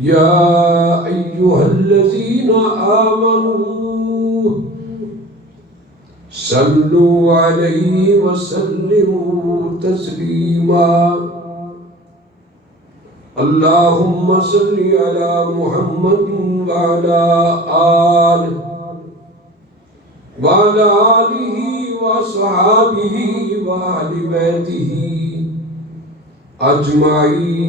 يا أيها الذين آمنوا صلوا عليه وسلموا تسليما اللهم صل على محمد وعلى آله وصحابه وآل بيته أجمعين.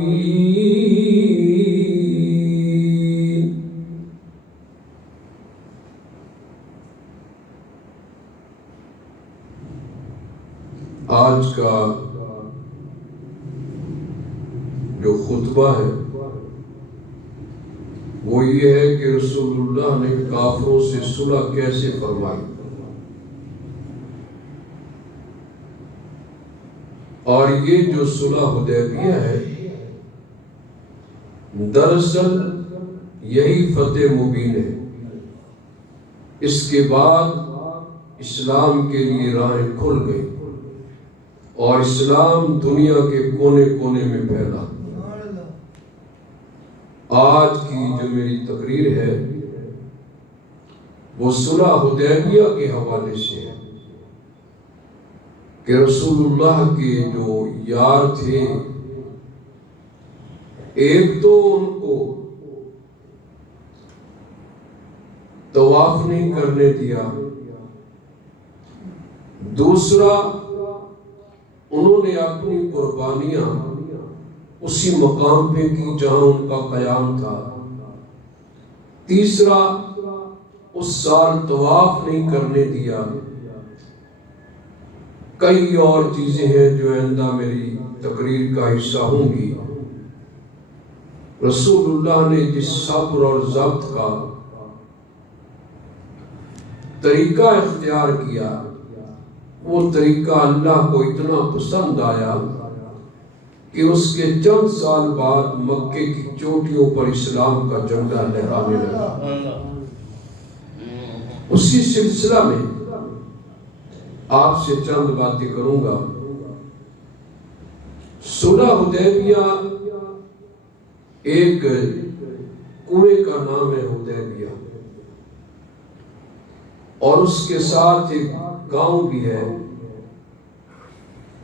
آج کا جو خطبہ ہے وہ یہ ہے کہ رسول اللہ نے کافروں سے صلح کیسے فرمائی، اور یہ جو صلح حدیبیہ ہے دراصل یہی فتح مبین ہے۔ اس کے بعد اسلام کے لیے راہیں کھل گئی اور اسلام دنیا کے کونے کونے میں پھیلا۔ آج کی جو میری تقریر ہے وہ صلح حدیبیہ کے حوالے سے ہے کہ رسول اللہ کے جو یار تھے، ایک تو ان کو طواف نہیں کرنے دیا، دوسرا انہوں نے اپنی قربانیاں اسی مقام پہ کی جہاں ان کا قیام تھا، تیسرا اس سال طواف نہیں کرنے دیا۔ کئی اور چیزیں ہیں جو آئندہ میری تقریر کا حصہ ہوں گی۔ رسول اللہ نے جس صبر اور ضبط کا طریقہ اختیار کیا وہ طریقہ اللہ کو اتنا پسند آیا کہ اس کے چند سال بعد مکے کی چوٹیوں پر اسلام کا جھنڈا لہرانے لگا۔ اسی سلسلہ میں آپ سے چند باتیں کروں گا۔ صلح حدیبیہ ایک کنویں کا نام ہے حدیبیہ، اور اس کے ساتھ ایک گاؤں بھی ہے۔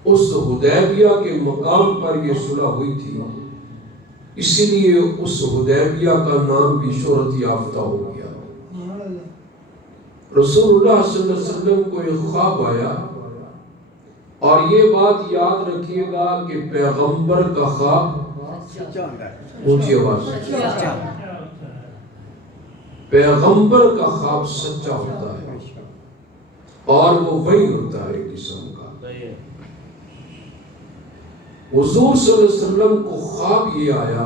اس حدیبیہ کے مقام پر یہ صلح ہوئی تھی، اسی لیے اس حدیبیہ کا نام بھی شہرت یافتہ ہو گیا۔ رسول اللہ صلی اللہ علیہ وسلم کو ایک خواب آیا، اور یہ بات یاد رکھیے گا کہ پیغمبر کا خواب اونچی آواز پیغمبر کا خواب سچا ہوتا ہے، اور وہ وہی ہوتا ہے قسم کا۔ حضور صلی اللہ علیہ وسلم کو خواب یہ آیا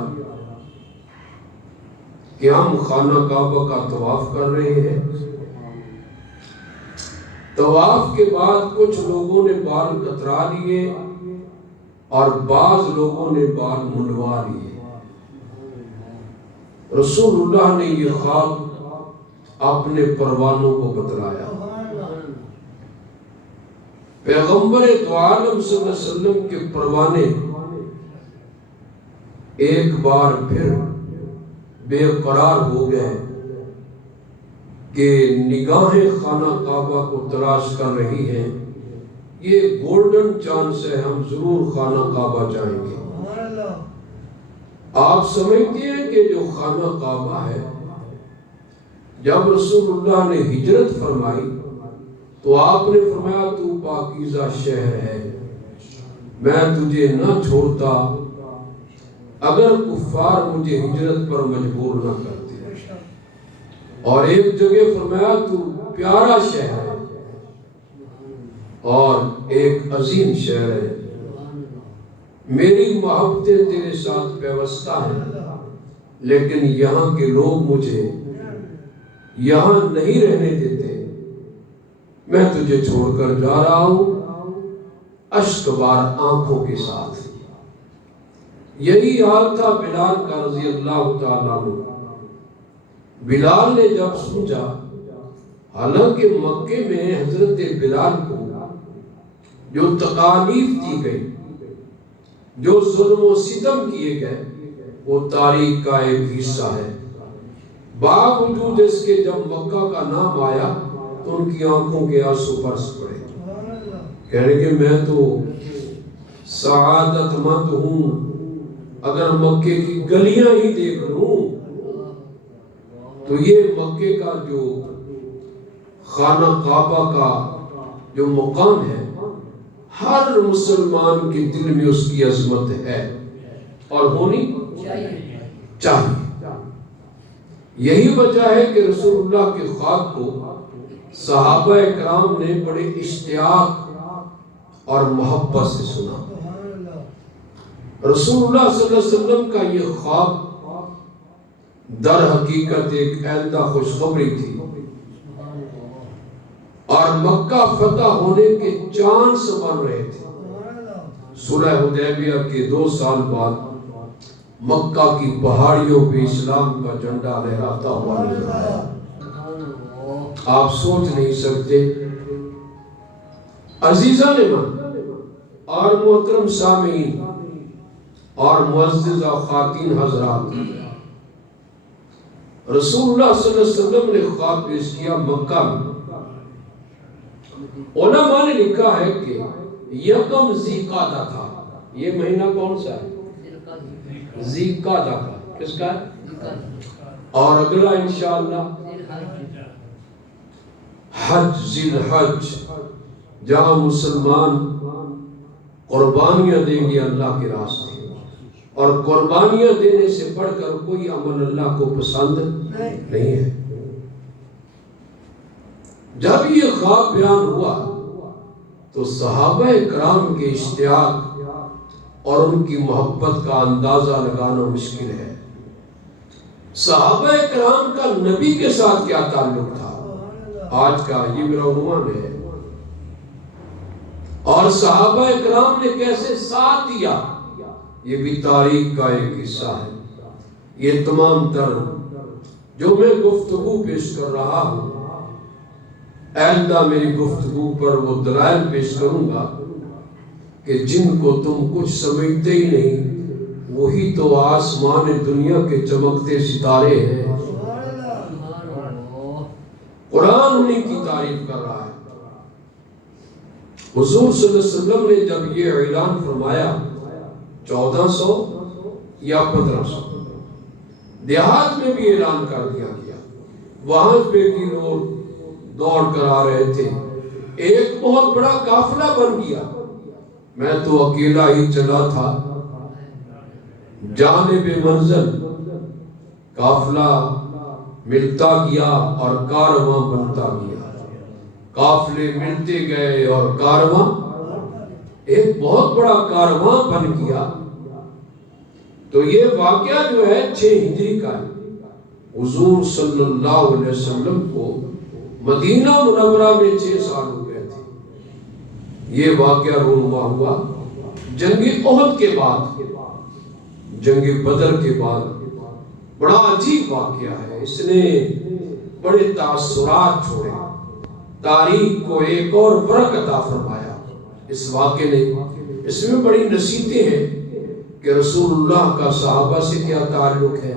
کہ ہم خانہ کعبہ کا طواف کر رہے ہیں، طواف کے بعد کچھ لوگوں نے بال کترا لیے اور بعض لوگوں نے بال منڈوا لیے۔ رسول اللہ نے یہ خواب اپنے پروانوں کو بتلایا۔ پیغمبر دو عالم صلی اللہ علیہ وسلم کے پروانے ایک بار پھر بے قرار ہو گئے کہ نگاہیں خانہ کعبہ کو تلاش کر رہی ہیں، یہ گولڈن چانس ہے، ہم ضرور خانہ کعبہ جائیں گے۔ آپ سمجھتے ہیں کہ جو خانہ کعبہ ہے، جب رسول اللہ نے ہجرت فرمائی تو آپ نے فرمایا تو پاکیزہ شہر ہے، میں تجھے نہ چھوڑتا اگر کفار مجھے ہجرت پر مجبور نہ کرتے۔ اور ایک جگہ فرمایا تو پیارا شہر ہے اور ایک عظیم شہر ہے، میری محبتیں تیرے ساتھ پیوستہ ہیں، لیکن یہاں کے لوگ مجھے یہاں نہیں رہنے دیتے، میں تجھے چھوڑ کر جا رہا ہوں اشک بار آنکھوں کے ساتھ۔ یہی حال تھا بلال کا رضی اللہ تعالیٰ عنہ۔ بلال نے جب سوچا، حالانکہ مکے میں حضرت بلال کو جو تکالیف دی گئی، جو ظلم و ستم کیے گئے، وہ تاریخ کا ایک حصہ ہے۔ باوجود اس کے جب مکہ کا نام آیا تو ان کی آنکھوں کے آنسو برس پڑے، کہنے کہ میں تو سعادت مند ہوں، اگر مکے کی گلیاں ہی دیکھ لوں تو یہ مکے کا جو خانہ کعبہ کا جو مقام ہے، ہر مسلمان کے دل میں اس کی عظمت ہے اور ہونی چاہیے۔ یہی وجہ ہے کہ رسول اللہ کے خواب کو صحابہ اکرام نے بڑے اشتیاق اور محبت سے سنا۔ رسول اللہ صلی اللہ علیہ وسلم کا یہ خواب در حقیقت ایک آئندہ خوشخبری تھی، اور مکہ فتح ہونے کے چانس بن رہے تھے۔ صلح حدیبیہ کے 2 سال بعد مکہ کی پہاڑیوں پہ اسلام کا جھنڈا لہراتا ہوا نظر آیا۔ آپ سوچ نہیں سکتے عزیزان من اور محترم سامعین اور معززہ خواتین حضرات، رسول اللہ صلی اللہ علیہ وسلم نے خواب پیش کیا مکہ میں۔ علماء نے لکھا ہے کہ یکم ذی قعدہ تھا۔ یہ مہینہ کون سا ہے؟ ذی قعدہ کا۔ کس کا ہے؟ اور اگلا انشاءاللہ حج، ذی الحج، جہاں مسلمان قربانیاں دیں گے اللہ کے راستے، اور قربانیاں دینے سے بڑھ کر کوئی عمل اللہ کو پسند نہیں ہے۔ جب یہ خواب بیان ہوا تو صحابہ اکرام کے اشتیاق اور ان کی محبت کا اندازہ لگانا مشکل ہے۔ صحابہ اکرام کا نبی کے ساتھ کیا تعلق تھا، آج کا یہ میرا عنوان ہے، اور صحابہ اکرام نے کیسے ساتھ دیا، یہ بھی تاریخ کا ایک حصہ ہے۔ یہ تمام تر جو میں گفتگو پیش کر رہا ہوں، آئندہ میری گفتگو پر وہ دلائل پیش کروں گا کہ جن کو تم کچھ سمجھتے ہی نہیں، وہی تو آسمان دنیا کے چمکتے ستارے ہیں۔ قرآن انہیں کی تعریف کر رہا ہے۔ حضور صلی اللہ علیہ وسلم نے جب یہ اعلان فرمایا 1400 یا 1500، دیہات میں بھی اعلان کر دیا گیا، وہاں پہ بھی لوگ دوڑ کر آ رہے تھے، ایک بہت بڑا قافلہ بن گیا۔ میں تو اکیلا ہی چلا تھا، جانب منزل قافلہ ملتا گیا اور کارواں بنتا گیا، قافلے ملتے گئے اور کارواں ایک بہت بڑا کارواں بن گیا۔ تو یہ واقعہ جو ہے 6 ہجری کا ہے۔ حضور صلی اللہ علیہ وسلم کو مدینہ منورہ میں 6 سال ہو گئے تھے۔ یہ واقعہ رونما ہوا جنگ احد کے بعد، جنگ بدر کے بعد۔ بڑا عجیب واقعہ ہے، اس نے بڑے تاثرات چھوڑے، تاریخ کو ایک اور برق عطا فرمایا اس واقعے نے۔ اس میں بڑی نصیحتیں ہیں کہ رسول اللہ کا صحابہ سے کیا تعلق ہے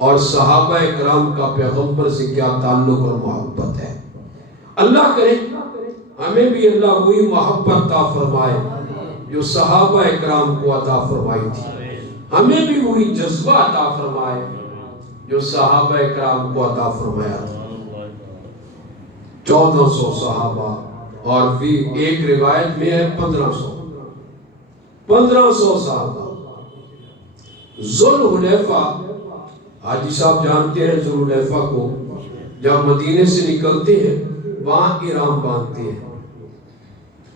اور صحابہ اکرام کا پیغمبر سے کیا تعلق اور محبت ہے۔ اللہ کرے ہمیں بھی اللہ وہی محبت عطا فرمائے جو صحابہ اکرام کو عطا فرمائی تھی، ہمیں بھی وہی جذبہ عطا فرمائے جو صحابہ اکرام کو عطا فرمایا تھا۔ 1400 صحابہ، اور پھر ایک روایت میں ہے 1500 صحابہ۔ ذوالحلیفہ، حاجی صاحب جانتے ہیں ذوالحلیفہ کو، جب مدینے سے نکلتے ہیں وہاں احرام باندھتے ہیں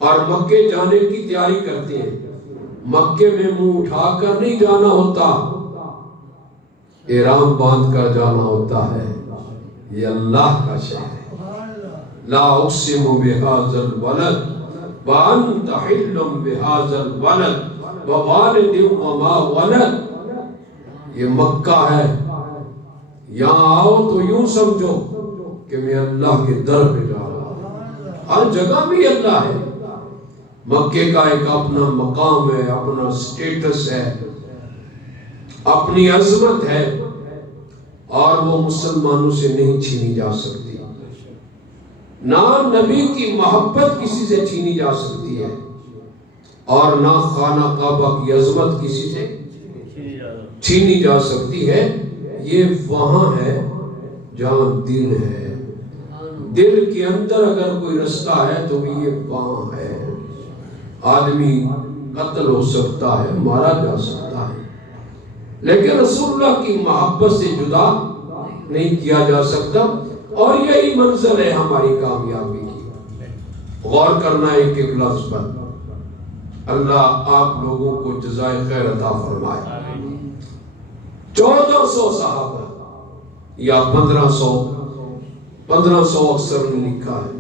اور مکے جانے کی تیاری کرتے ہیں۔ مکے میں منہ اٹھا کر نہیں جانا ہوتا، احرام باندھ کر جانا ہوتا ہے۔ یہ اللہ کا شہر ہے۔ لا اقسم بهذا البلد وانت حل بهذا البلد ووالد وما ولد۔ یہ مکہ ہے، یہاں آؤ تو یوں سمجھو کہ میں اللہ کے در پہ جا رہا ہوں۔ ہر جگہ بھی اللہ ہے۔ مکے کا ایک اپنا مقام ہے، اپنا سٹیٹس ہے۔ اپنی عظمت ہے اور وہ مسلمانوں سے نہیں چھینی جا سکتی. نہ نبی کی محبت کسی سے چھینی جا سکتی ہے اور نہ خانہ کعبہ کی عظمت کسی سے چھینی جا سکتی ہے. یہ وہاں ہے جہاں دل ہے. دل کے اندر اگر کوئی رستہ ہے تو یہ وہاں ہے. آدمی قتل ہو سکتا ہے، مارا جا سکتا ہے، لیکن رسول اللہ کی محبت سے جدا نہیں کیا جا سکتا. اور یہی منزل ہے ہماری کامیابی کی. غور کرنا ایک ایک لفظ پر. اللہ آپ لوگوں کو جزائے خیر عطا فرمائے. 1400 صحابہ یا 1500 اکثر نے لکھا ہے،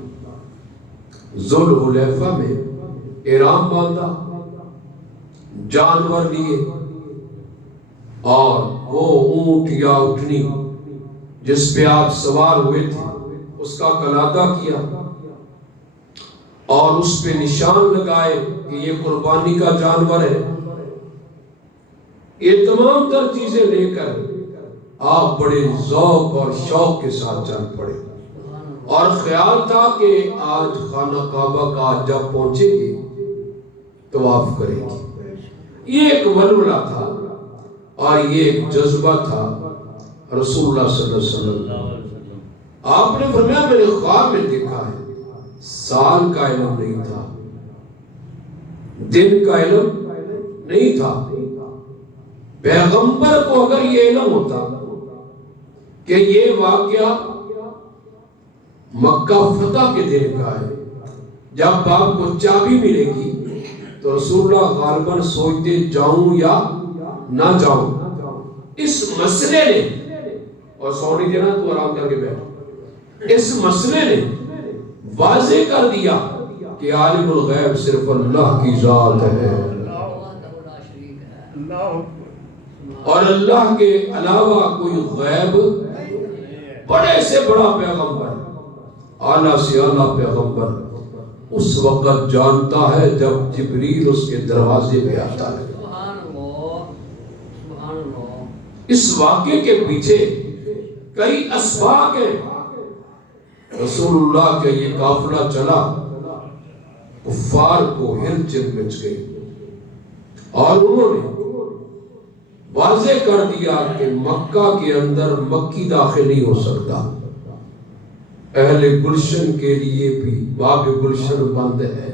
ذوالحلیفہ میں احرام باندھا، جانور لیے اور وہ اونٹ یا اٹھنی جس پہ آپ سوار ہوئے تھے اس کا قلادہ کیا اور اس پہ نشان لگائے کہ یہ قربانی کا جانور ہے. یہ تمام تر چیزیں لے کر آپ بڑے ذوق اور شوق کے ساتھ چل پڑے اور خیال تھا کہ آج خانہ کعبہ کا جب پہنچے گے طواف کریں گے. یہ ایک ولولہ تھا اور یہ ایک جذبہ تھا. رسول اللہ صلی اللہ علیہ وسلم آپ نے فرمایا میں نے خواب میں دیکھا ہے. سال کا علم نہیں تھا، دن کا علم نہیں تھا. پیغمبر کو اگر یہ علم ہوتا کہ یہ واقعہ مکہ فتح کے دن کا ہے، جب آپ کو چابی ملے گی تو رسول اللہ غالباً سوچتے جاؤں یا نہ جاؤں. اس مسئلے نے، اور سونی دینا تو آرام کر کے بیٹھ، اس مسئلے نے واضح کر دیا کہ عالم الغیب صرف اللہ کی ذات ہے اور اللہ کے علاوہ کوئی غیب بڑے سے بڑا پیغمبر، اعلیٰ سے اعلیٰ پیغمبر اس وقت جانتا ہے جب جبریل اس کے دروازے پہ آتا ہے. اس واقعے کے پیچھے کئی اسباق ہیں. رسول اللہ کا یہ قافلہ چلا، کفار کو ہلچل مچ گئی اور انہوں نے واضح کر دیا کہ مکہ کے اندر مکی داخل نہیں ہو سکتا. اہل گلشن کے لیے بھی باب گلشن بند ہے.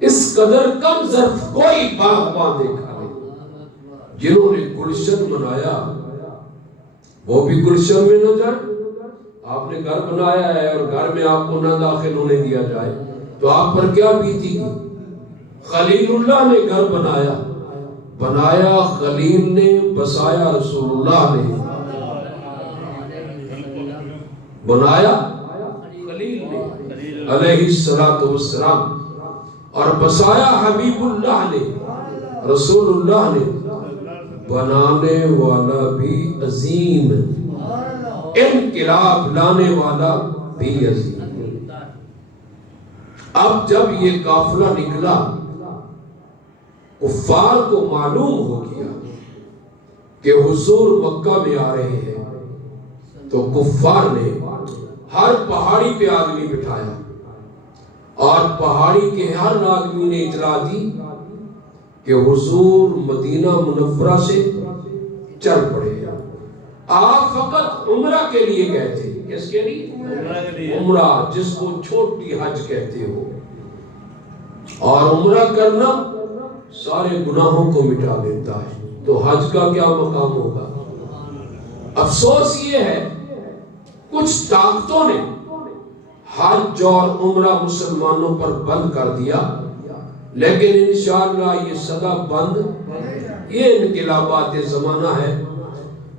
اس قدر کم ظرف کوئی باغباں دیکھا نہیں. جنہوں نے گلشن بنایا وہ بھی گلشن میں نہ جائے. آپ نے گھر بنایا ہے اور گھر میں آپ کو نہ داخل ہونے دیا جائے تو آپ پر کیا بیتی گی. خلیل اللہ نے گھر بنایا خلیل نے، بسایا رسول اللہ نے، بنایا خلیل نے علیہ السلام اور بسایا حبیب اللہ نے، رسول اللہ نے. بنانے والا بھی عظیم، انقلاب لانے والا بھی عظیم. اب جب یہ قافلہ نکلا کفار کو معلوم ہو گیا کہ حضور مکہ میں آ رہے ہیں تو کفار نے ہر پہاڑی پہ آدمی بٹھایا اور پہاڑی کے ہر آدمی نے اطلاع دی کہ حضور مدینہ منورہ سے چل پڑے. آپ فقط عمرہ کے لیے گئے تھے. کس کے لیے؟ عمرہ، جس کو چھوٹی حج کہتے ہو. اور عمرہ کرنا سارے گناہوں کو مٹا دیتا ہے، تو حج کا کیا مقام ہوگا. افسوس یہ ہے کچھ طاقتوں نے حج اور عمرہ مسلمانوں پر بند کر دیا، لیکن انشاءاللہ یہ سدا بند، یہ انقلابات زمانہ ہے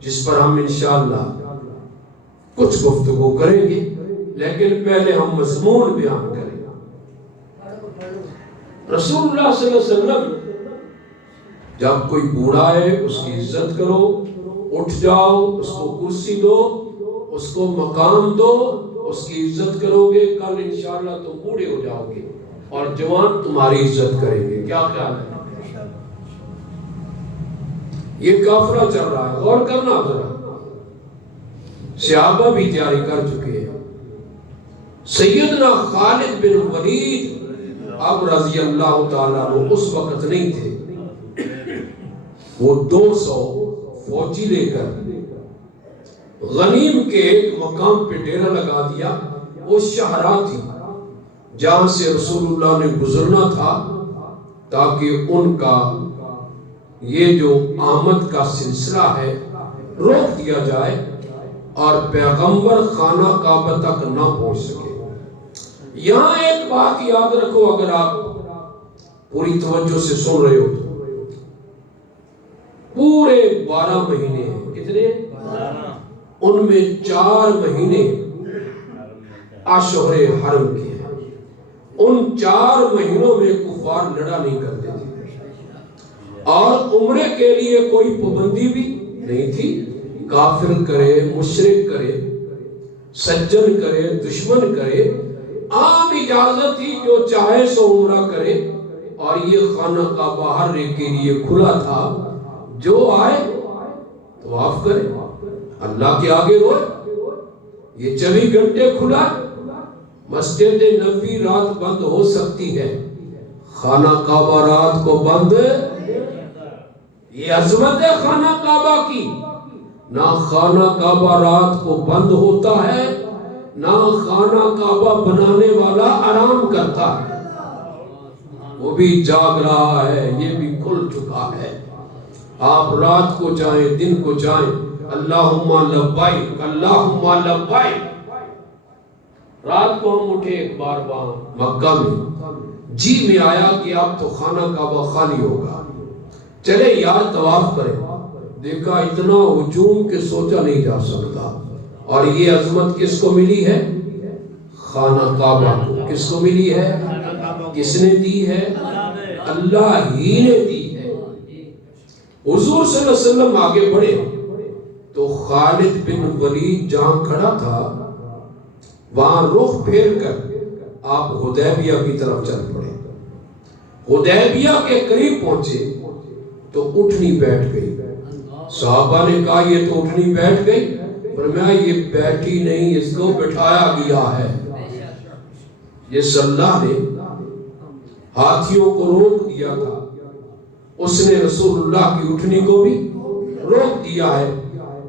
جس پر ہم انشاءاللہ کچھ گفتگو کریں گے. لیکن پہلے ہم مضمون بیان کریں. رسول اللہ صلی اللہ علیہ وسلم جب کوئی بوڑھا ہے اس کی عزت کرو، اٹھ جاؤ، اس کو کرسی دو، اس کو مقام دو، اس کی عزت کرو گے، کل انشاءاللہ تم بوڑھے ہو جاؤ گے اور جوان تمہاری عزت کریں گے. کیا خیال ہے؟ یہ قافلہ چل رہا ہے، غور کرنا ذرا، صحابہ بھی تیاری کر چکے ہیں۔ سیدنا خالد بن ولید اب رضی اللہ تعالیٰ عنہ اس وقت نہیں تھے، وہ 200 فوجی لے کر غنیم کے ایک مقام پہ ڈیرہ لگا دیا۔ وہ شہرا تھی جہاں سے رسول اللہ نے گزرنا تھا، تاکہ ان کا یہ جو آمد کا سلسلہ ہے روک دیا جائے اور پیغمبر خانہ کعبہ تک نہ پہنچ سکے۔ یہاں ایک بات یاد رکھو، اگر آپ پوری توجہ سے سن رہے ہو تو پورے 12 مہینے ہیں، کتنے؟ ان میں 4 مہینے اشہر حرم کے ہیں۔ ان 4 مہینوں میں کفار لڑا نہیں کرتے تھے، اور عمرے کے لیے کوئی پابندی بھی نہیں تھی۔ کافر کرے، مشرک کرے، سجن کرے، دشمن کرے، عام اجازت تھی، جو چاہے سو عمرہ کرے، اور یہ خانہ کعبہ ہر ایک کے لیے کھلا تھا، جو آئے طواف کرے، اللہ کے آگے روئے۔ یہ 24 گھنٹے کھلا، مسجد نبوی رات بند ہو سکتی ہے، خانہ کعبہ رات کو بند۔ یہ عظمت ہے خانہ کعبہ کی، نہ خانہ کعبہ رات کو بند ہوتا ہے، نہ خانہ کعبہ بنانے والا آرام کرتا ہے، وہ بھی جاگ رہا ہے، یہ بھی کھل چکا ہے۔ آپ رات کو جائیں، دن کو جائیں، اللہم لبیک اللہم لبیک۔ رات کو ہم اٹھے ایک بار وہاں مکہ میں، جی میں آیا کہ اب تو خانہ کعبہ خالی ہوگا، چلے یار طواف کریں۔ دیکھا اتنا ہجوم کہ سوچا نہیں جا سکتا، اور یہ عظمت کس کو ملی ہے؟ خانہ کعبہ کو۔ کس کو ملی ہے؟ کس نے دی ہے؟ اللہ ہی نے دی ہے۔ حضور صلی اللہ علیہ وسلم آگے بڑھے تو خالد بن ولید جہاں کھڑا تھا وہاں رخ پھیر کر آپ حدیبیہ کی طرف چل پڑے۔ حدیبیہ کے قریب پہنچے تو اٹھنی بیٹھ گئی۔ صحابہ نے کہا یہ تو اٹھنی بیٹھ گئی، فرمایا یہ بیٹھی نہیں، اس کو بٹھایا گیا ہے۔ جس اللہ نے ہاتھیوں کو روک دیا تھا، اس نے رسول اللہ کی اٹھنی کو بھی روک دیا ہے۔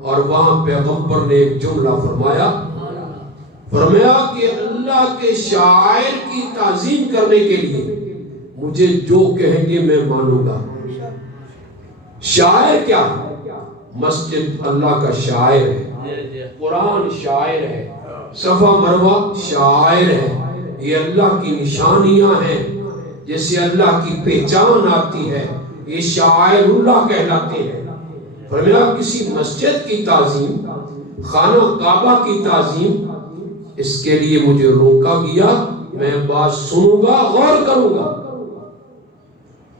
اور وہاں پیغمبر نے ایک جملہ فرمایا کہ اللہ کے شاعر کی تعظیم کرنے کے لیے مجھے جو کہیں گے میں مانوں گا۔ شاعر کیا ہے؟ مسجد اللہ کا شاعر ہے، قرآن شاعر ہے، صفا مروہ شاعر ہے، یہ اللہ کی نشانیاں ہیں، جیسے اللہ کی پہچان آتی ہے، یہ شاعر اللہ کہلاتے ہیں۔ فرمایا کسی مسجد کی تعظیم، خانہ کعبہ کی تعظیم، اس کے لیے مجھے روکا گیا، میں بات سنوں گا، غور کروں گا۔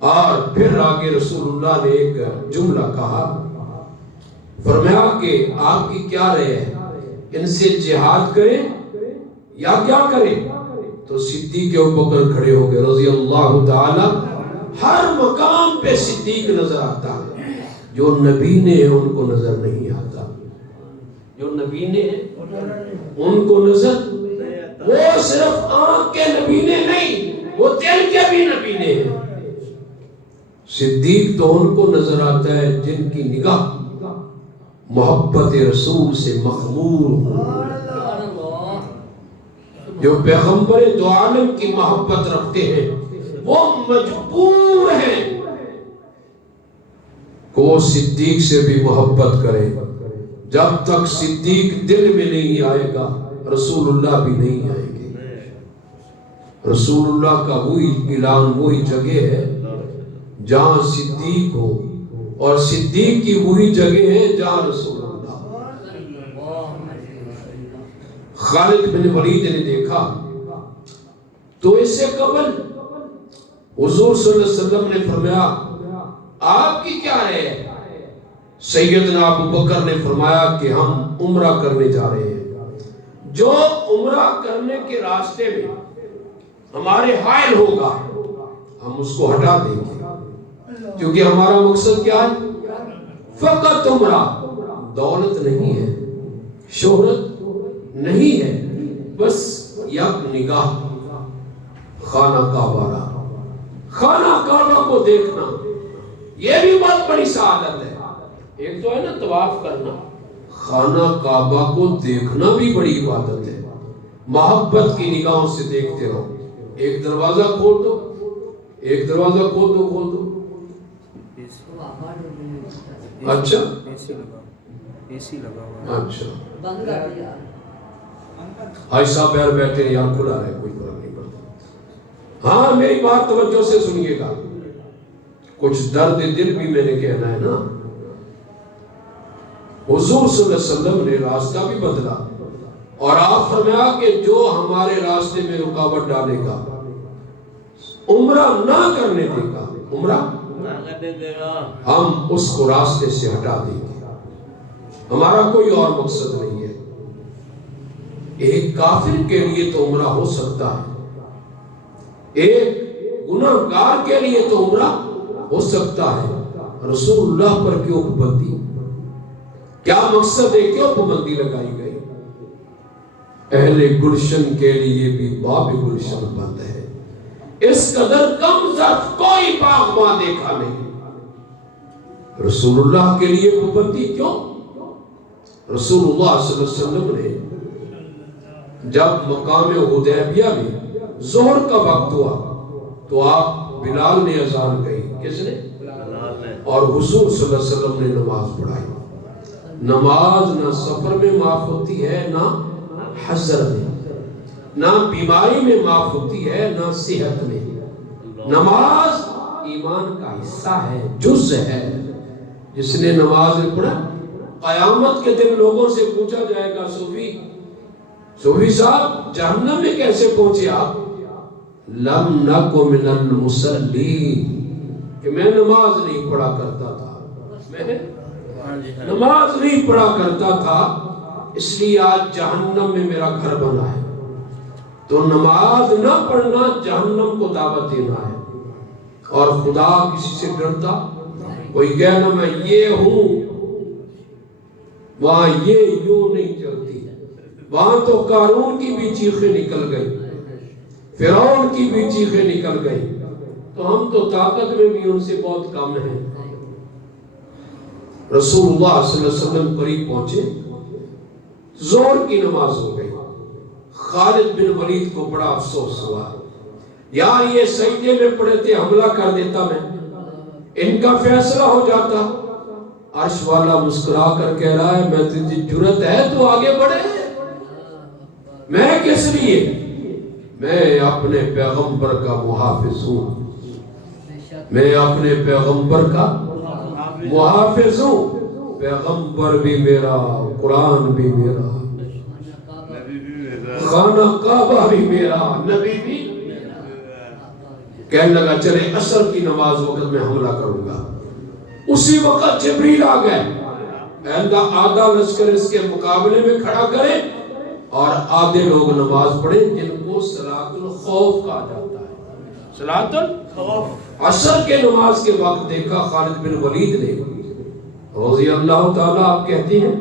اور پھر آگے رسول اللہ نے ایک جملہ کہا، فرمایا کہ آپ کی کیا رائے ہے، ان سے جہاد کریں یا کیا کریں؟ تو صدیق ابوبکر کھڑے ہو گئے رضی اللہ تعالی۔ ہر مقام پہ صدیق نظر آتا ہے، جو نبی نے ہیں ان کو نظر نہیں آتا، جو نبی نے ہیں ان کو نظر، وہ صرف آنکھ کے نبی نے نہیں، وہ دل کے بھی نبی نے ہیں۔ صدیق تو ان کو نظر آتا ہے جن کی نگاہ محبت رسول سے مخمور ہو، جو پیغمبر دو عالم کی محبت رکھتے ہیں، وہ مجبور ہیں کہ وہ صدیق سے بھی محبت کریں۔ جب تک صدیق دل میں نہیں آئے گا رسول اللہ بھی نہیں آئیں گے۔ رسول اللہ کا وہی اعلان، وہی جگہ ہے جہاں صدیق ہو، اور صدیق کی وہی جگہ ہے جہاں رسول اللہ۔ خالد بن ولید نے دیکھا تو اس سے قبل حضور صلی اللہ علیہ وسلم نے فرمایا آپ کی کیا رائے ہے؟ سیدنا ابوبکر نے فرمایا کہ ہم عمرہ کرنے جا رہے ہیں، جو عمرہ کرنے کے راستے میں ہمارے حائل ہوگا ہم اس کو ہٹا دیں گے، کیونکہ ہمارا مقصد کیا ہے؟ فقط عمرہ، دولت نہیں ہے، شہرت نہیں ہے، بس یک نگاہ خانہ کعبہ رہا، خانہ کعبہ کو دیکھنا، یہ بھی بہت بڑی سعادت ہے۔ ایک تو ہے نا طواف کرنا، خانہ کعبہ کو دیکھنا بھی بڑی عبادت ہے۔ محبت کی نگاہوں سے دیکھتے رہو، ایک دروازہ کھول دو، ایک دروازہ کھول دو، اچھا اے سی لگا ہوا ہے۔ اچھا ایسا پیر بیٹھے یار کھلا رہے، کوئی فرق نہیں پڑتا۔ ہاں میری بات توجہ سے سنیے گا، کچھ درد دل بھی میں نے کہنا ہے نا۔ حضور صلی اللہ علیہ وسلم نے راستہ بھی بدلا اور آپ فرمایا کہ جو ہمارے راستے میں رکاوٹ ڈالے گا، عمرہ نہ کرنے دے گا، عمرہ ہم اس کو راستے سے ہٹا دیں گے۔ ہمارا کوئی اور مقصد نہیں ہے۔ ایک کافر کے لیے تو عمرہ ہو سکتا ہے، ایک گناہگار کے لیے تو عمرہ ہو سکتا ہے، رسول اللہ پر کیوں پابندی؟ کیا مقصد ہے؟ کیوں پابندی لگائی گئی؟ اہل گلشن کے لیے بھی باب گلشن بند ہے۔ اس قدر کم ظرف کوئی باغباں دیکھا نہیں۔ رسول اللہ کے لیے پابندی کیوں؟ رسول اللہ صلی اللہ علیہ وسلم نے جب مقام حدیبیہ میں ظہر کا وقت ہوا تو آپ بلال نے اذان کہی، کس نے؟ اور حضور صلی اللہ علیہ وسلم نے نماز پڑھائی۔ نماز نہ سفر میں معاف ہوتی ہے، نہ حضر میں، نہ بیماری میں معاف ہوتی ہے، نہ صحت میں۔ نماز ایمان کا حصہ ہے، جز ہے۔ جس نے نماز پڑھا، قیامت کے دن لوگوں سے پوچھا جائے گا، صوفی صاحب جہنم میں کیسے پہنچے آپ؟ لم نک من المصلین، کہ میں نماز نہیں پڑھا کرتا تھا، میں نماز نہیں پڑھا کرتا تھا، اس لیے آج جہنم میں میرا گھر بنا ہے۔ تو نماز نہ پڑھنا جہنم کو دعوت دینا ہے۔ اور خدا کسی سے ڈرتا؟ کوئی کہنا میں یہ ہوں، وہاں یہ یوں نہیں چلتی۔ وہاں تو قارون کی بھی چیخیں نکل گئی، فرعون کی بھی چیخیں نکل گئی، تو ہم تو طاقت میں بھی ان سے بہت کم ہیں۔ رسول اللہ صلی اللہ علیہ وسلم قریب پہنچے، ظہر کی نماز ہو گئی۔ خالد بن ولید کو بڑا افسوس ہوا، یار یہ سجدے میں پڑے تھے، حملہ کر دیتا میں، ان کا فیصلہ ہو جاتا۔ عرش والا مسکرا کر کہہ رہا ہے میں تجھے جرت ہے تو آگے بڑھے، میں کس لیے؟ میں اپنے پیغمبر کا محافظ ہوں، میں اپنے پیغمبر کا محافظ ہوں۔ پیغمبر بھی میرا، قرآن بھی میرا، خانہ کعبہ بھی میرا، نبی بھی۔ کہنے لگا چلے عصر کی نماز وقت میں حملہ کروں گا۔ اسی وقت جبریل آ گئے، آدھا لشکر اس کے مقابلے میں کھڑا کرے اور آدھے لوگ نماز پڑھیں، جن کو صلاۃ الخوف کہا جاتا ہے۔ صلاۃ الخوف۔ عصر کے نماز کے وقت دیکھا خالد بن ولید نے رضی اللہ تعالیٰ، آپ کہتے ہیں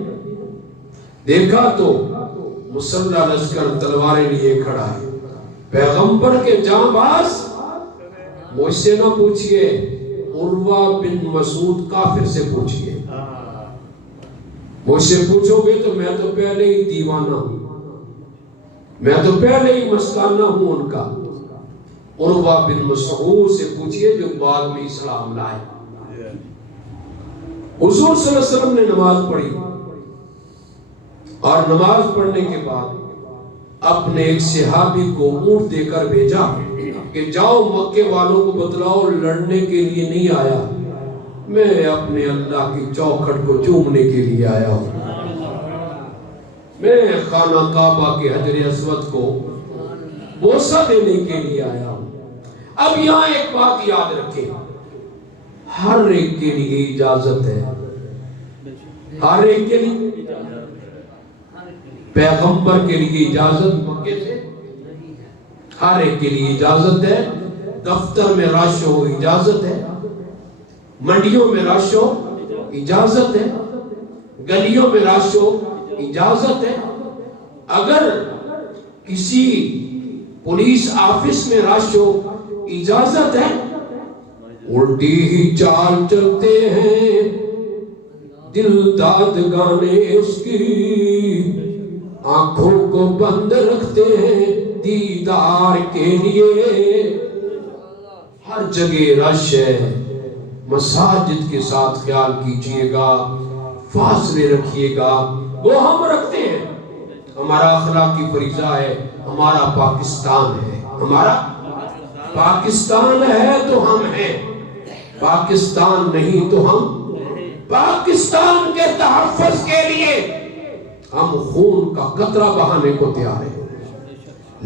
دیکھا تو مسلح لشکر تلواریں لیے کھڑا ہے۔ پیغمبر کے جاں باز، مجھ سے نہ پوچھئے، عروہ بن مسعود کافر سے پوچھئے۔ مجھ سے پوچھو گے تو میں تو پہلے ہی دیوانہ ہوں، میں تو پہلے ہی مستانہ ہوں ان کا۔ عروہ بن مسعود سے پوچھئے جو بعد میں اسلام لائے۔ حضور صلی اللہ علیہ وسلم نے نماز پڑھی اور نماز پڑھنے کے بعد اپنے ایک صحابی کو اونٹ دے کر بھیجا کہ جاؤ مکے والوں کو بتلاؤ لڑنے کے لیے نہیں آیا، میں اپنے اللہ کی چوکھٹ کو چومنے کے لیے آیا ہوں، میں خانہ کعبہ کے حجر اسود کو بوسہ دینے کے لیے آیا ہوں۔ اب یہاں ایک بات یاد رکھیں، ہر ایک کے لیے اجازت ہے، ہر ایک کے لیے۔ پیغمبر کے لیے اجازت مکے سے، ہر ایک کے لیے اجازت ہے۔ دفتر میں رش ہو اجازت ہے، منڈیوں میں رش ہو اجازت ہے. گلیوں میں رش ہو اجازت ہے. اگر کسی پولیس آفس میں رش ہو اجازت ہے. الٹی ہی چال چلتے ہیں دل داد گانے اس کی، آنکھوں کو بند رکھتے ہیں دیدار کے لیے. ہر جگہ رش ہے. مساجد کے ساتھ خیال کیجئے گا، فاصلے رکھیے گا. وہ ہم رکھتے ہیں. ہمارا اخلاقی فریضہ ہے. ہمارا پاکستان ہے. ہمارا پاکستان ہے تو ہم ہیں. پاکستان نہیں تو ہم. پاکستان کے تحفظ کے لیے ہم خون کا قطرہ بہانے کو تیار ہیں.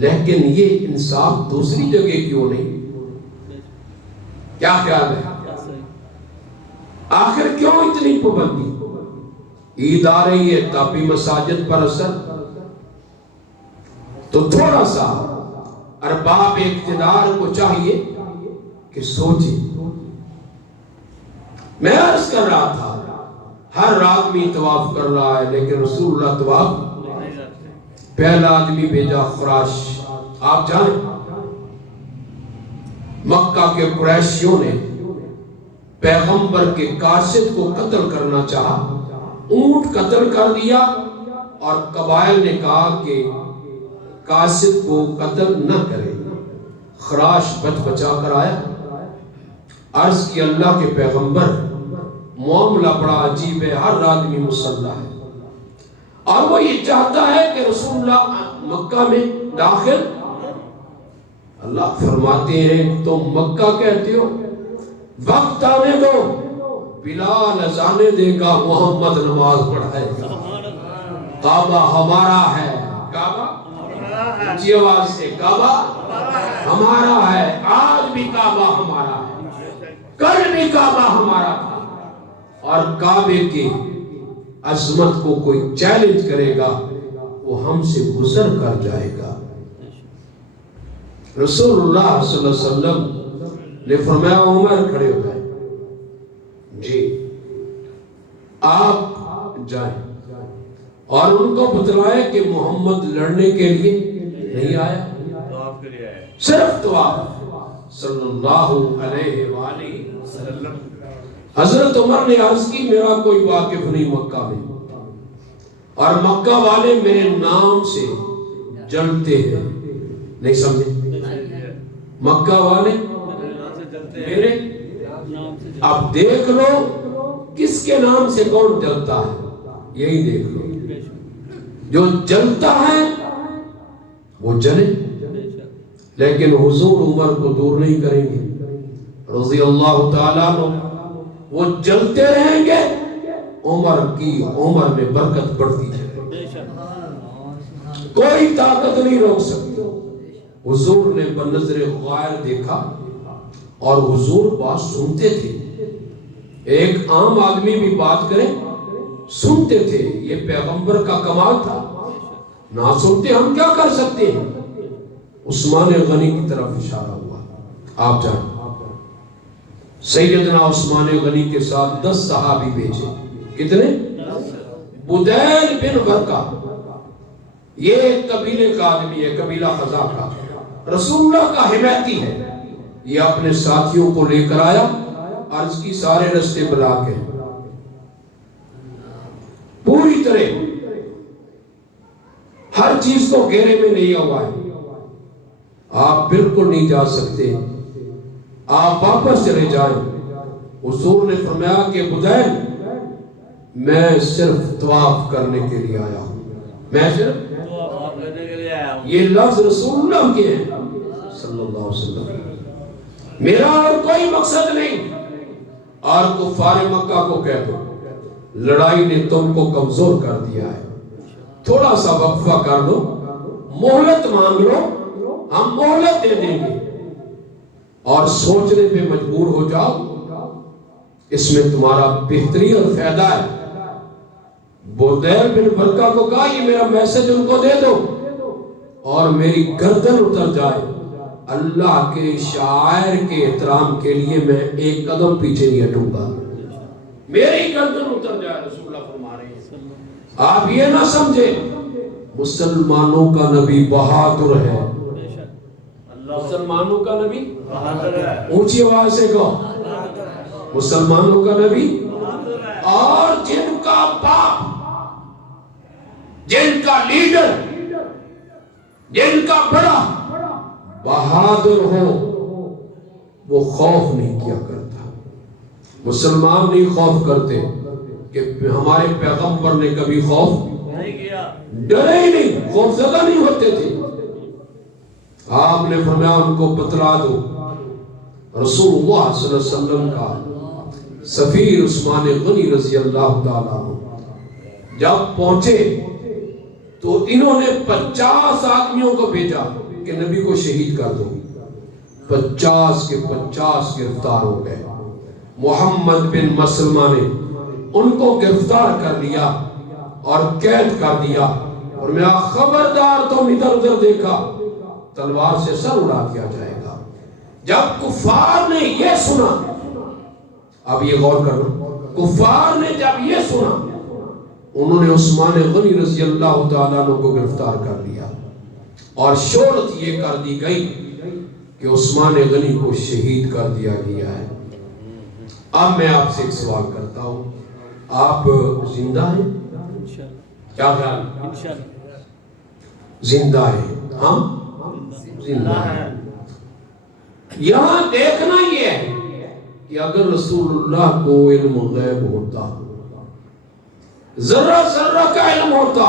لیکن یہ انصاف دوسری جگہ کیوں نہیں؟ کیا خیال ہے؟ آخر کیوں اتنی پابندی؟ عید آ رہی ہے تاپی مساجد پر اثر. تو تھوڑا سا ارباب اقتدار کو چاہیے کہ سوچیں. میں عرض کر رہا تھا ہر آدمی طواف کر رہا ہے لیکن رسول اللہ طواف پہلا آدمی بھیجا خراش. آپ جانیں مکہ کے قریشیوں نے پیغمبر کے قاصد کو قتل کرنا چاہا. اونٹ قتل کر دیا اور قبائل نے کہا کہ قاصد کو قتل نہ کرے. خراش بچا کر آیا. عرض کی اللہ کے پیغمبر معاملہ بڑا عجیب ہے. ہر آدمی مسلح ہے اور وہ یہ چاہتا ہے کہ رسول اللہ مکہ میں داخل. اللہ فرماتے ہیں تم مکہ کہتے ہو، وقت آنے دو، بلال اذانے دے گا، محمد نماز پڑھائے گا. کعبہ ہمارا ہے. کعبہ جی آواز سے کعبہ ہمارا ہے. آج بھی کعبہ ہمارا ہے، کل بھی کعبہ ہمارا تھا. اور کعبے کی عظمت کو کوئی چیلنج کرے گا وہ ہم سے گزر کر جائے گا. رسول اللہ صلی اللہ علیہ وسلم نے فرمایا عمر کھڑے ہو گئے. جی آپ جائیں اور ان کو بتلائے کہ محمد لڑنے کے لیے نہیں آیا، صرف طواف. صلی اللہ علیہ وآلہ وسلم. حضرت عمر نے عرض کی میرا کوئی واقف نہیں مکہ میں، اور مکہ والے میرے نام سے جلتے ہیں. نہیں سمجھے؟ مکہ والے میرے. اب دیکھ لو کس کے نام سے کون جلتا ہے. یہی دیکھ لو. جو جلتا ہے وہ جلے، لیکن حضور عمر کو دور نہیں کریں گے رضی اللہ تعالیٰ عنہ. وہ جلتے رہیں گے، عمر میں برکت بڑھتی ہے. کوئی طاقت نہیں روک سکتی. حضور نے بنظر غائر دیکھا اور حضور بات سنتے تھے. ایک عام آدمی بھی بات کرے سنتے تھے. یہ پیغمبر کا کمال تھا. نہ سنتے ہم کیا کر سکتے ہیں؟ عثمان غنی کی طرف اشارہ ہوا. آپ جانیں سیدنا عثمان غنی کے ساتھ 10 صحابی بھیجے. کتنے؟ بدیل بن برقہ. یہ ایک قبیلے کا آدمی ہے، قبیلہ خزا کا. رسول اللہ کا حمایتی ہے. یہ اپنے ساتھیوں کو لے کر آیا. عرض کی سارے رستے بلا کے پوری طرح ہر چیز کو گھیرے میں لیا ہوا ہے. آپ بالکل نہیں جا سکتے، آپ واپس چلے جائیں. حضور نے فرمایا کہ بدیل میں صرف طواف کرنے کے لیے آیا ہوں. میں صرف طواف کرنے کے لیے آیا ہوں. یہ لفظ رسول اللہ کے ہیں صلی اللہ علیہ وسلم. میرا اور کوئی مقصد نہیں. اور کفار مکہ کو کہہ دو لڑائی نے تم کو کمزور کر دیا ہے، تھوڑا سا وقفہ کر لو، مہلت مانگ لو، ہم مہلت دے دیں گے اور سوچنے پہ مجبور ہو جاؤ. اس میں تمہارا بہتری اور فائدہ ہے. بدیل بن برقہ کو کہا یہ میرا میسج ان کو دے دو اور میری گردن اتر جائے. اللہ کے شاعر کے احترام کے لیے میں ایک قدم پیچھے نہیں ہٹوں گا. میری گردن اتر جائے، رسول اللہ فرما رہے ہیں۔ آپ یہ نہ سمجھے مسلمانوں کا نبی بہادر ہے، مسلمانوں کا نبی اونچی آواز سے کہو، مسلمانوں کا نبی، اور جن کا باپ، جن کا لیڈر، جن کا بڑا بہادر ہو، وہ خوف نہیں کیا کرتا۔ مسلمان نہیں خوف کرتے کہ ہمارے پیغمبر نے کبھی خوف نہیں کیا، ڈرے ہی نہیں، خوف زدہ نہیں ہوتے تھے۔ آپ نے فرمایا ان کو بتلا دو، رسول اللہ صلی اللہ علیہ وسلم کا سفیر عثمان غنی رضی اللہ تعالیٰ عنہ جب پہنچے تو انہوں نے 50 آدمیوں کو بھیجا کہ نبی کو شہید کر دو۔ 50 کے 50 گرفتار ہو گئے۔ محمد بن مسلمہ نے ان کو گرفتار کر لیا اور قید کر دیا، اور میں خبردار تم ادھر ادھر دیکھا تلوار سے سر اڑا دیا جائے گا۔ جب کفار نے یہ سنا، اب یہ غور کرنا، کفار نے جب یہ سنا، انہوں نے عثمان غنی رضی اللہ تعالیٰ عنہ کو گرفتار کر لیا، اور شہرت یہ کر دی گئی کہ عثمان غنی کو شہید کر دیا گیا ہے۔ اب میں آپ سے ایک سوال کرتا ہوں، آپ زندہ ہیں؟ کیا خیال؟ زندہ ہیں؟ ہم زندہ ہیں۔ یہاں دیکھنا یہ ہے کہ اگر رسول اللہ کو علم غیب ہوتا، ذرہ ذرہ کا علم ہوتا،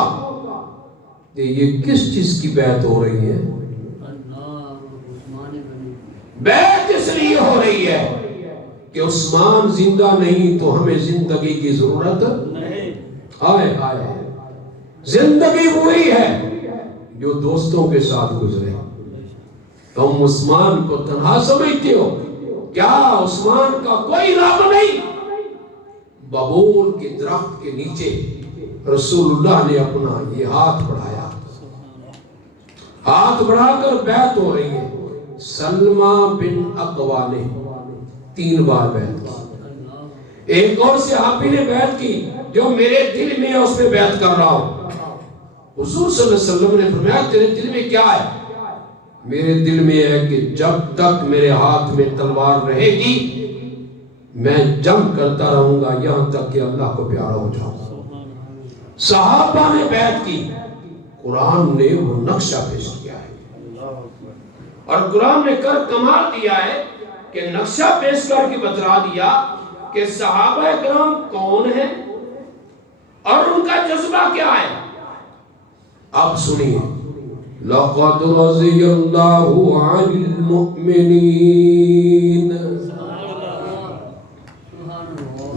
تو یہ کس چیز کی بیعت ہو رہی ہے؟ بیعت اس لیے ہو رہی ہے کہ عثمان زندہ نہیں تو ہمیں زندگی کی ضرورت نہیں۔ آئے آئے، زندگی وہی ہے جو دوستوں کے ساتھ گزرے۔ تم عثمان کو تنہا سمجھتے ہو؟ کیا عثمان کا کوئی رب نہیں؟ ببول کے درخت کے نیچے رسول اللہ نے اپنا یہ ہاتھ بڑھایا، ہاتھ بڑھا کر بیعت ہو رہی ہے۔ سلمہ بن اقوا نے 3 بار بیعت کی۔ ایک اور صحابی نے بیعت کی جو میرے دل میں ہے اس میں بیعت کر رہا ہوں۔ حضور صلی اللہ علیہ وسلم نے فرمایا تیرے دل میں کیا ہے؟ میرے دل میں ہے کہ جب تک میرے ہاتھ میں تلوار رہے گی میں جنگ کرتا رہوں گا یہاں تک کہ اللہ کو پیارا ہو جاؤں۔ صحابہ نے بیعت کی، قرآن نے وہ نقشہ پیش کیا ہے، اور قرآن نے کر کمال دیا ہے کہ نقشہ پیش کر کے بتلا دیا کہ صحابہ کرام کون ہیں اور ان کا جذبہ کیا ہے۔ اب سنیے، لَقَدْ رَضِيَ اللَّهُ عَنِ الْمُؤْمِنِينَ،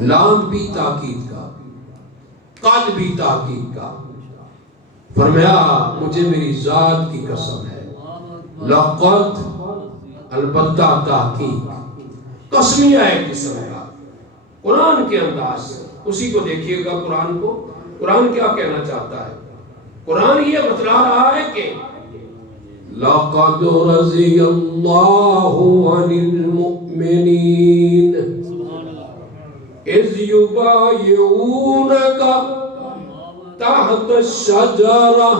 لام بھی تاکید کا، قد بھی تاکید کا، فرمایا مجھے میری ذات کی قسم ہے، لقد البتہ تحقیق، قسمیہ ہے قسم کا، قرآن کے انداز سے اسی کو دیکھیے گا۔ قرآن کیا کہنا چاہتا ہے؟ قرآن یہ بتلا رہا ہے کہ لَقَدْ رَضِيَ اللَّهُ عَنِ الْمُؤْمِنِينَ إِذْ يُبَايِعُونَكَ تَحْتَ الشَّجَرَةِ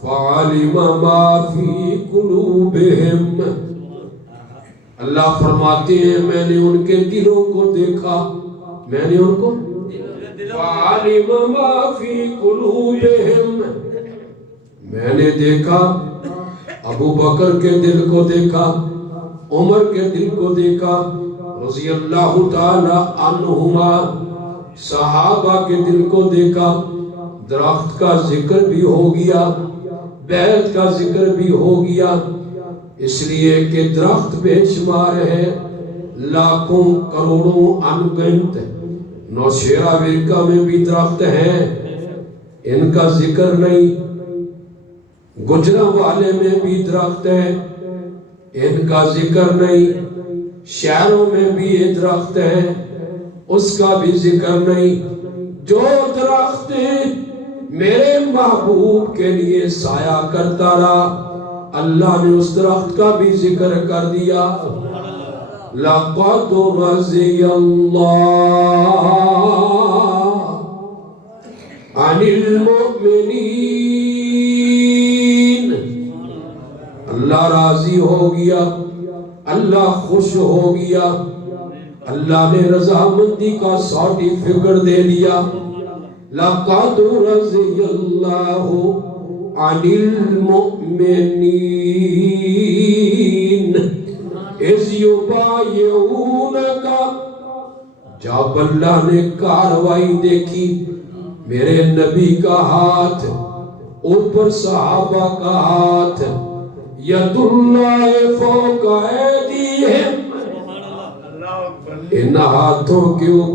فَعَلِمَ مَا فِي قُلُوبِهِمْ۔ اللہ فرماتے ہیں میں نے ان کے دلوں کو دیکھا، میں نے ان کو فَعَلِمَ مَا فِي قُلُوبِهِمْ، میں نے دیکھا، ابو بکر کے دل کو دیکھا، عمر کے دل کو دیکھا، رضی اللہ تعالی عنہما، صحابہ کے دل کو دیکھا۔ درخت کا ذکر بھی ہو گیا، بیعت کا ذکر بھی ہو گیا، اس لیے کہ درخت بے شمار ہے، لاکھوں کروڑوں انگنت۔ نوشیرہ ورکہ میں بھی درخت ہیں، ان کا ذکر نہیں۔ گجرہ والے میں بھی درخت ہیں، ان کا ذکر نہیں۔ شہروں میں بھی یہ درخت ہیں، اس کا بھی ذکر نہیں۔ جو درخت میرے محبوب کے لیے سایہ کرتا رہا، اللہ نے اس درخت کا بھی ذکر کر دیا۔ لقد رضي الله عن المؤمنين. اللہ راضی ہو گیا، اللہ خوش ہو گیا، اللہ نے رضامندی کا سرٹیفکیٹ دے دیا. لقد رضي الله عن المؤمنين اذ يبايعونك. جب اللہ نے کاروائی دیکھی، میرے نبی کا ہاتھ اوپر صحابہ کا ہاتھ، ید اللہ فوق ایدیہم، ان ہاتھوں کے اوپر